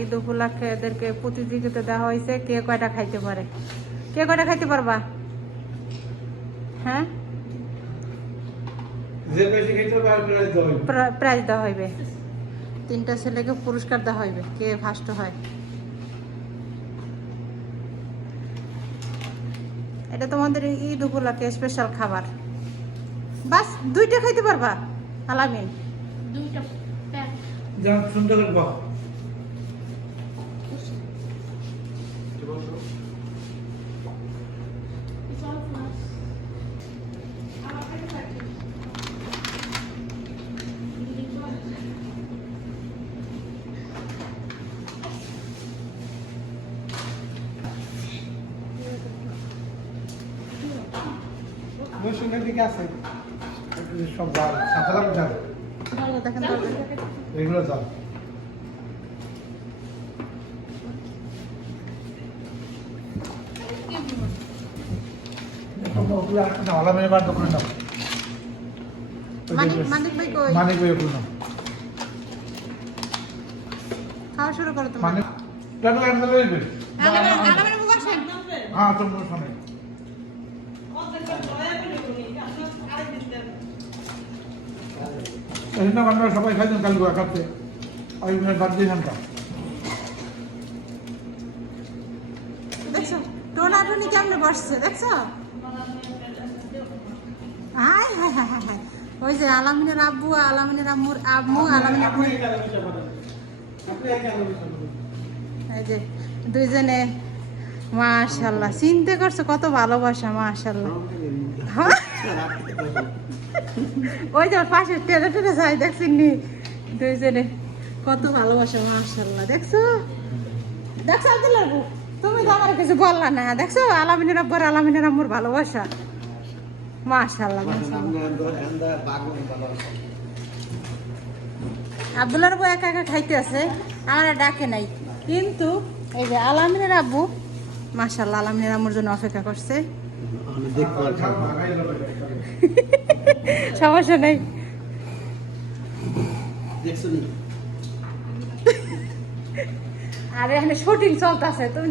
ঈদ উপলক্ষে এদেরকে প্রতিযোগিতা দেওয়া হয়েছে। কে কয়টা খাইতে পারে? কে কয়টা খাইতে পারবা? হ্যাঁ? প্রাইজ দেওয়া হইবে। তিনটা ছেলেকে পুরস্কার দেওয়া হইবে কে ফার্স্ট হয়। এটা তোমাদের ঈদ উপলক্ষে স্পেশাল খাবার। বাস দুইটা খাইতে পারবা? আলামিন। দুইটা সুন্দর রসুনের দিকে আছে। সব জাল সাঁতারাম দেখেন। এগুলো জাল। মানিক মানিক ভাই কই? মানিক ভাই ওগুলো নাও। খাওয়া শুরু করো তোমার। মানিক কেন আনতে লইবে আলামিন আলামিন মুখ আসেন হ্যাঁ তোমার সামনে এই না আমরা সবাই খাইছেন কালকে একাতে ওই বাদ দিয়ে দেখছ? টোনাটুনি কেমনে বসছে দেখছ? Hi hi hi hi hi. ওই যে আলামিনের আব্বু আলামিনের আম্মুর আম্মু আলামিনের আম্মু এই যে দুইজনে মাশাল্লাহ চিনতে করছ কত ভালোবাসা মাশাল্লাহ হ্যাঁ? ওই যে পাশে টেনে টেনে যাই দেখছি নি দুইজনে। কত ভালোবাসা মাশাল্লাহ দেখছ? দেখছ আব্দুল্লাহ আব্বু তুমি তো আমার কিছু বললা না। দেখছ? আলামিনের আব্বুর আলামিনের আম্মুর ভালোবাসা। মাশাল্লাহ আব্দুল্লার আব্বু একা একা খাইতে আছে আমার ডাকে নাই। কিন্তু এই যে আলামিনের আব্বু মাশাল্লাহ আলামিনের আম্মুর জন্য অপেক্ষা করছে। সমস্যা নেই। আর এখানে শুটিং চলতেছে তুমি